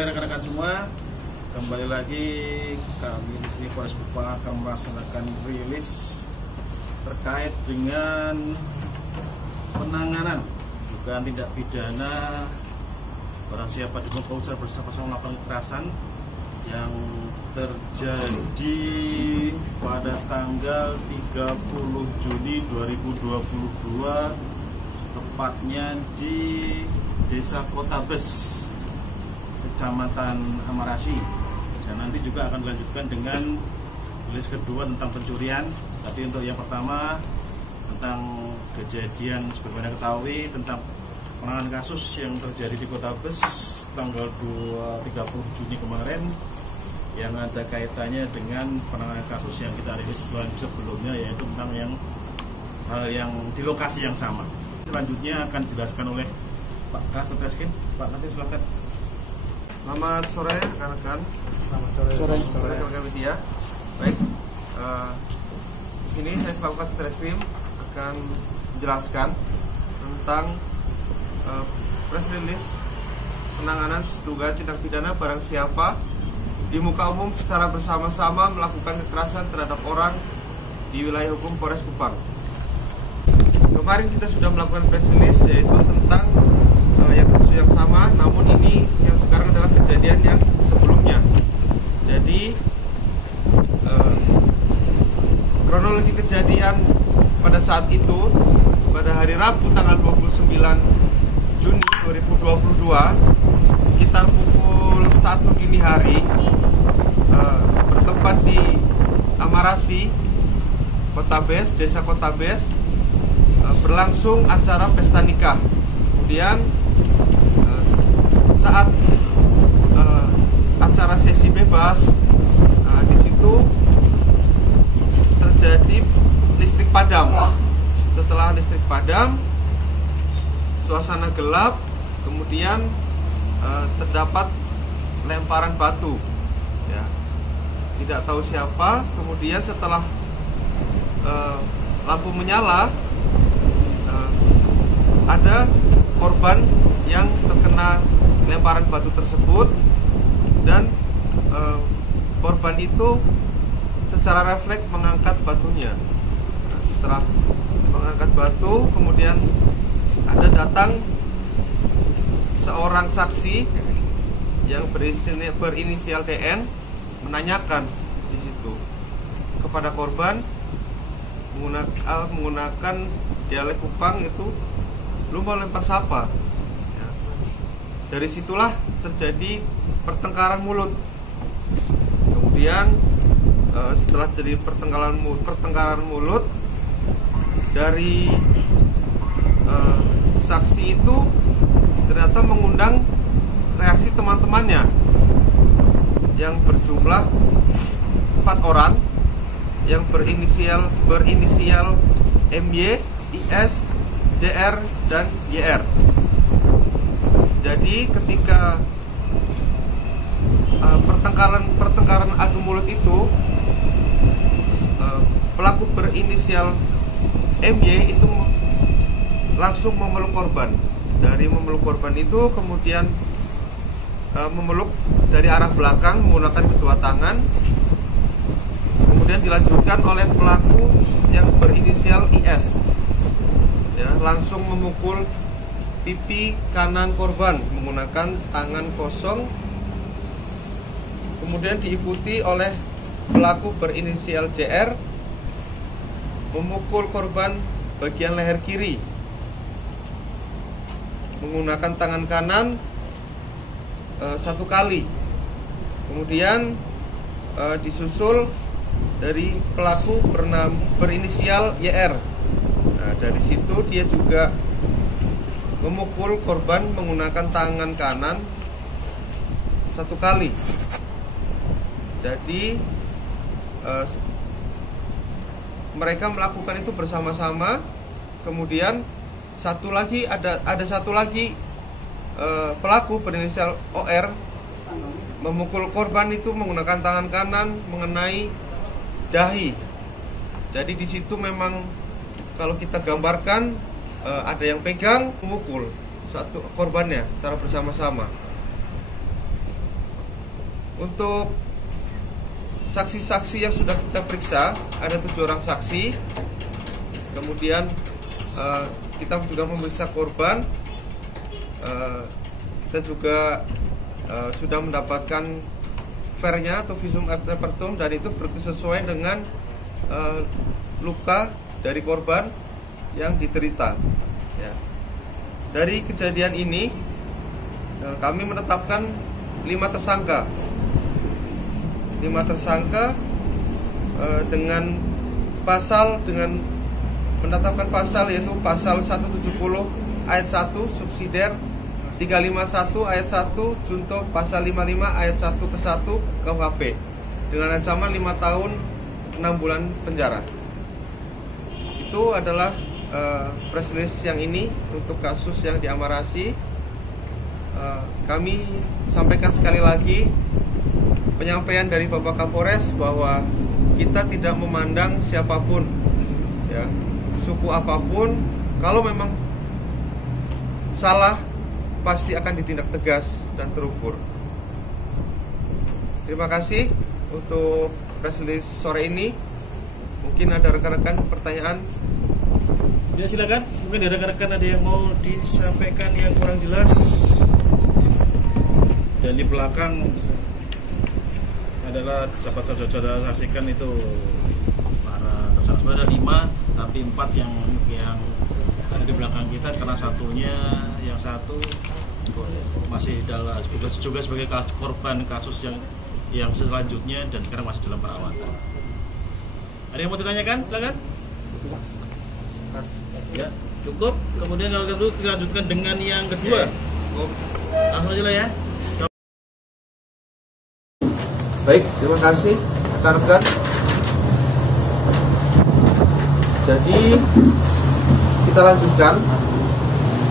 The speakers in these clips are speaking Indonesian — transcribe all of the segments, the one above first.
sore rekan-rekan semua, kembali lagi kami di sini Polres Kupang akan melaksanakan rilis terkait dengan penanganan dugaan tindak pidana barang siapa di Polres bersama-sama melakukan kekerasan yang terjadi pada tanggal 30 Juni 2022, tepatnya di Desa Kotabes, Kecamatan Amarasi. Dan nanti juga akan dilanjutkan dengan rilis kedua tentang pencurian. Tapi untuk yang pertama tentang kejadian sebagaimana ketahui tentang penanganan kasus yang terjadi di Kotabes tanggal 30 Juni kemarin, yang ada kaitannya dengan penanganan kasus yang kita rilis sebelumnya, yaitu tentang hal yang di lokasi yang sama. Selanjutnya akan dijelaskan oleh Pak Kasatreskin. Pak Kasih, silakan. Selamat sore rekan-rekan. Selamat sore rekan-rekan media. Baik, di sini saya selaku Kasatreskim akan menjelaskan tentang press release penanganan dugaan tindak pidana barang siapa di muka umum secara bersama-sama melakukan kekerasan terhadap orang di wilayah hukum Polres Kupang. Kemarin kita sudah melakukan press release yaitu tentang yang kasus yang sama, namun ini yang sekarang adalah kejadian yang sebelumnya. Jadi kronologi kejadian pada saat itu, pada hari Rabu tanggal 29 Juni 2022 sekitar pukul 1 dini hari, bertempat di Amarasi, Kotabes, Desa Kotabes, berlangsung acara pesta nikah. Kemudian saat acara sesi bebas, di situ terjadi listrik padam. Setelah listrik padam, suasana gelap, kemudian terdapat lemparan batu, ya, tidak tahu siapa. Kemudian setelah lampu menyala, ada korban yang terkena lemparan batu tersebut, dan korban itu secara refleks mengangkat batunya. Nah, setelah mengangkat batu, kemudian ada datang seorang saksi yang berinisial DN menanyakan di situ kepada korban menggunakan dialek Kupang, itu lu mau lempar siapa? Ya. Dari situlah terjadi pertengkaran mulut. Kemudian setelah jadi pertengkaran mulut, dari saksi itu ternyata mengundang reaksi teman-temannya yang berjumlah 4 orang yang berinisial MY, IS, JR, dan YR. Jadi ketika pertengkaran adu mulut itu, pelaku berinisial MY itu langsung memeluk korban. Dari memeluk korban itu kemudian memeluk dari arah belakang menggunakan kedua tangan. Kemudian dilanjutkan oleh pelaku yang berinisial IS, ya, langsung memukul pipi kanan korban menggunakan tangan kosong. Kemudian diikuti oleh pelaku berinisial JR, memukul korban bagian leher kiri menggunakan tangan kanan 1 kali. Kemudian disusul dari pelaku berinisial YR. Nah, dari situ dia juga memukul korban menggunakan tangan kanan 1 kali. Jadi mereka melakukan itu bersama-sama. Kemudian ada satu lagi pelaku berinisial OR memukul korban itu menggunakan tangan kanan mengenai dahi. Jadi di situ memang kalau kita gambarkan ada yang pegang memukul satu korbannya secara bersama-sama. Untuk saksi-saksi yang sudah kita periksa ada 7 orang saksi. Kemudian kita juga memeriksa korban. Kita juga sudah mendapatkan vernya atau visum et repertum, dan itu berkesesuaian dengan luka dari korban yang diderita. Ya. Dari kejadian ini kami menetapkan 5 tersangka. 5 tersangka dengan menetapkan pasal, yaitu pasal 170 ayat 1 subsidiar 351 ayat 1 junto pasal 55 ayat 1 ke 1 KUHP dengan ancaman 5 tahun 6 bulan penjara. Itu adalah press release yang ini untuk kasus yang diamarasi. Kami sampaikan sekali lagi penyampaian dari Bapak Kapolres bahwa kita tidak memandang siapapun, ya, suku apapun. Kalau memang salah, pasti akan ditindak tegas dan terukur. Terima kasih untuk press release sore ini. Mungkin ada rekan-rekan pertanyaan. Ya, silakan. Mungkin ada rekan-rekan ada yang mau disampaikan yang kurang jelas. Dan di belakang adalah dapat saudara saksikan itu para tersangka ada 5, tapi 4 yang ada di belakang kita, karena yang satu masih dalam juga sebagai korban kasus yang selanjutnya dan sekarang masih dalam perawatan. Ada yang mau ditanyakan? Silakan. Ya, cukup. Kemudian kalau gitu kita lanjutkan dengan yang kedua. Langsung aja lah ya. Baik, terima kasih rekan-rekan. Jadi kita lanjutkan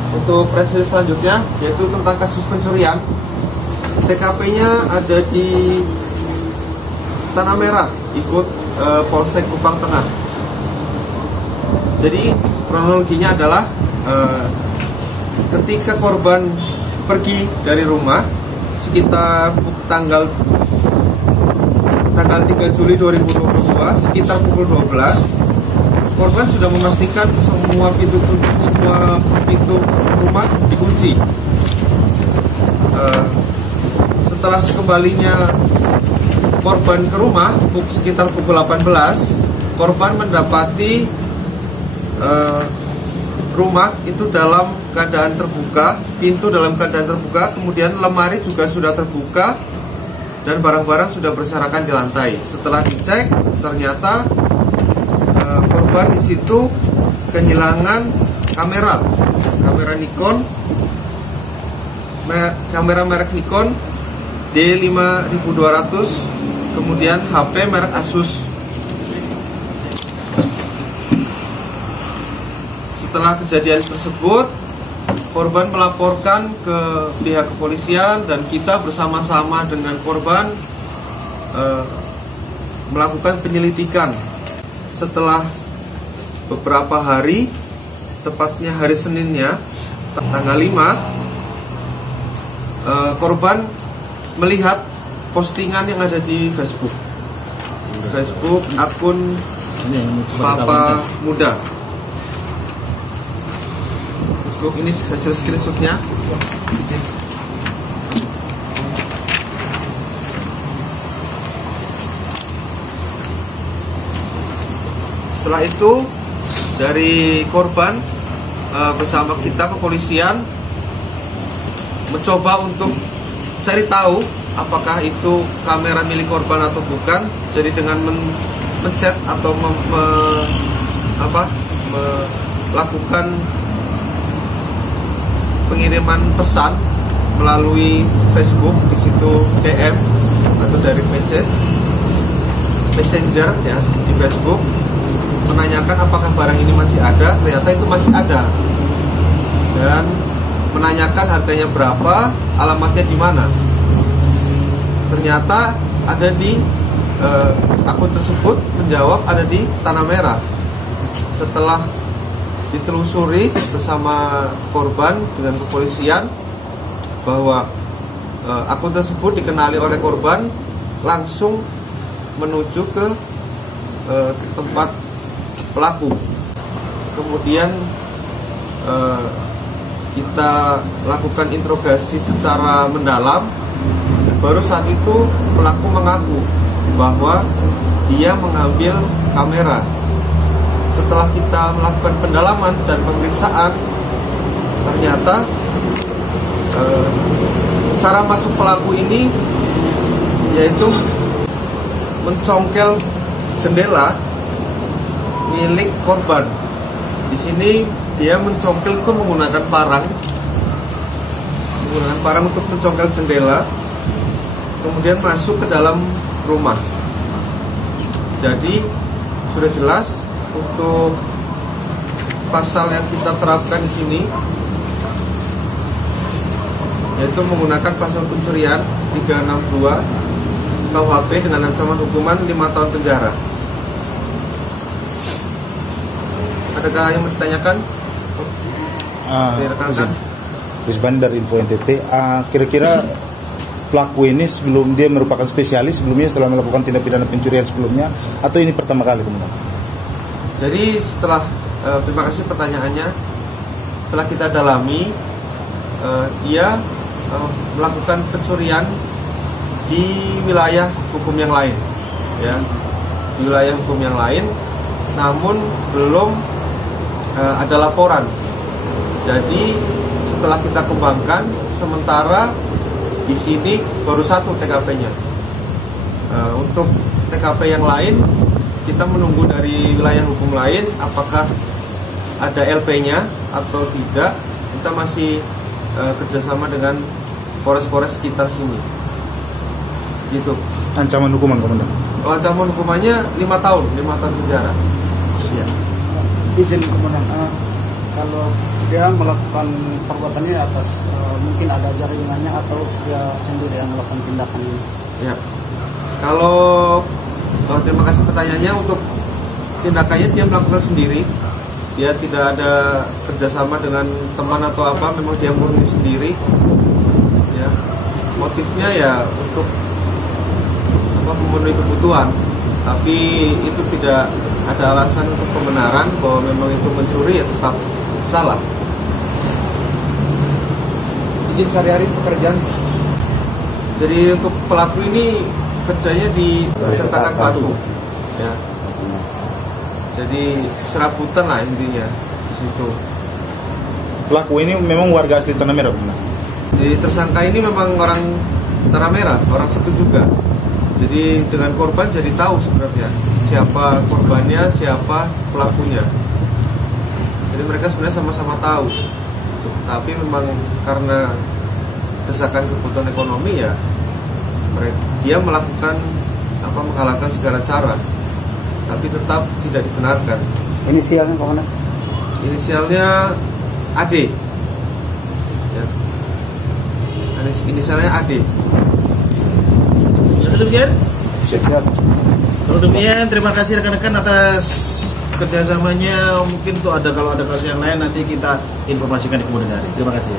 untuk press release selanjutnya, yaitu tentang kasus pencurian. TKP-nya ada di Tanah Merah, ikut Polsek Kupang Tengah. Jadi kronologinya adalah ketika korban pergi dari rumah sekitar tanggal 3 Juli 2022 sekitar pukul 12, korban sudah memastikan semua pintu rumah dikunci. Setelah sekembalinya korban ke rumah sekitar pukul 18, korban mendapati rumah itu dalam keadaan terbuka, pintu dalam keadaan terbuka, kemudian lemari juga sudah terbuka dan barang-barang sudah berserakan di lantai. Setelah dicek, ternyata korban di situ kehilangan kamera Nikon, kamera merek Nikon D5200, kemudian HP merek Asus. Setelah kejadian tersebut, korban melaporkan ke pihak kepolisian dan kita bersama-sama dengan korban melakukan penyelidikan. Setelah beberapa hari, tepatnya hari Seninnya, tanggal 5, korban melihat postingan yang ada di Facebook akun Papa Muda. Facebook ini hasil screenshotnya. Setelah itu dari korban bersama kita kepolisian mencoba untuk cari tahu apakah itu kamera milik korban atau bukan. Jadi dengan mencet atau melakukan pengiriman pesan melalui Facebook, di situ DM atau direct messenger ya di Facebook, menanyakan apakah barang ini masih ada. Ternyata itu masih ada, dan menanyakan harganya berapa, alamatnya di mana. Ternyata ada di akun tersebut menjawab ada di Tanah Merah. Setelah ditelusuri bersama korban dengan kepolisian bahwa akun tersebut dikenali oleh korban, langsung menuju ke tempat pelaku. Kemudian kita lakukan interogasi secara mendalam. Baru saat itu pelaku mengaku bahwa dia mengambil kamera. Setelah kita melakukan pendalaman dan pemeriksaan, ternyata cara masuk pelaku ini yaitu mencongkel jendela milik korban. Di sini dia mencongkel itu menggunakan parang untuk mencongkel jendela, kemudian masuk ke dalam rumah. Jadi sudah jelas untuk pasal yang kita terapkan di sini, yaitu menggunakan pasal pencurian 362 KUHP dengan ancaman hukuman 5 tahun penjara. Adakah yang mau ditanyakan? Rizban dari Info NTT, kira-kira pelaku ini sebelum dia merupakan spesialis sebelumnya setelah melakukan tindak pidana pencurian sebelumnya, atau ini pertama kali kemudian? Jadi setelah terima kasih pertanyaannya. Setelah kita dalami, dia melakukan pencurian di wilayah hukum yang lain, ya, di wilayah hukum yang lain, namun belum ada laporan. Jadi setelah kita kembangkan, sementara di sini baru 1 TKP-nya. Untuk TKP yang lain, kita menunggu dari wilayah hukum lain apakah ada LP-nya atau tidak. Kita masih kerjasama dengan polres-polres sekitar sini. Gitu. Ancaman hukuman, Komandan? Ancaman hukumannya 5 tahun penjara. Siap. Izin, Komandan, kalau dia melakukan perbuatannya atas mungkin ada jaringannya atau dia sendiri yang melakukan tindakan ini? Ya. Kalau terima kasih pertanyaannya. Untuk tindakannya dia melakukan sendiri. Dia tidak ada kerjasama dengan teman atau apa, memang dia murni sendiri. Ya. Motifnya ya untuk memenuhi kebutuhan, tapi itu tidak ada alasan untuk pembenaran bahwa memang itu mencuri, ya tetap salah. Izin sehari-hari pekerjaan. Jadi untuk pelaku ini kerjanya di cetakan batu, ya. Jadi serabutan lah intinya di situ. Pelaku ini memang warga asli Tanah Merah, benar? Jadi tersangka ini memang orang Tanah Merah, orang Setu juga. Jadi dengan korban jadi tahu sebenarnya siapa korbannya, siapa pelakunya. Jadi mereka sebenarnya sama-sama tahu. Tapi memang karena desakan kebutuhan ekonomi, ya dia melakukan menghalalkan segala cara, tapi tetap tidak dibenarkan. Inisialnya kemana? Inisialnya AD. Ya. Inisialnya AD. Demikian. Kalau demikian, terima kasih rekan-rekan atas kerjasamanya. Mungkin kalau ada kasus yang lain nanti kita informasikan di kemudian hari. Terima kasih.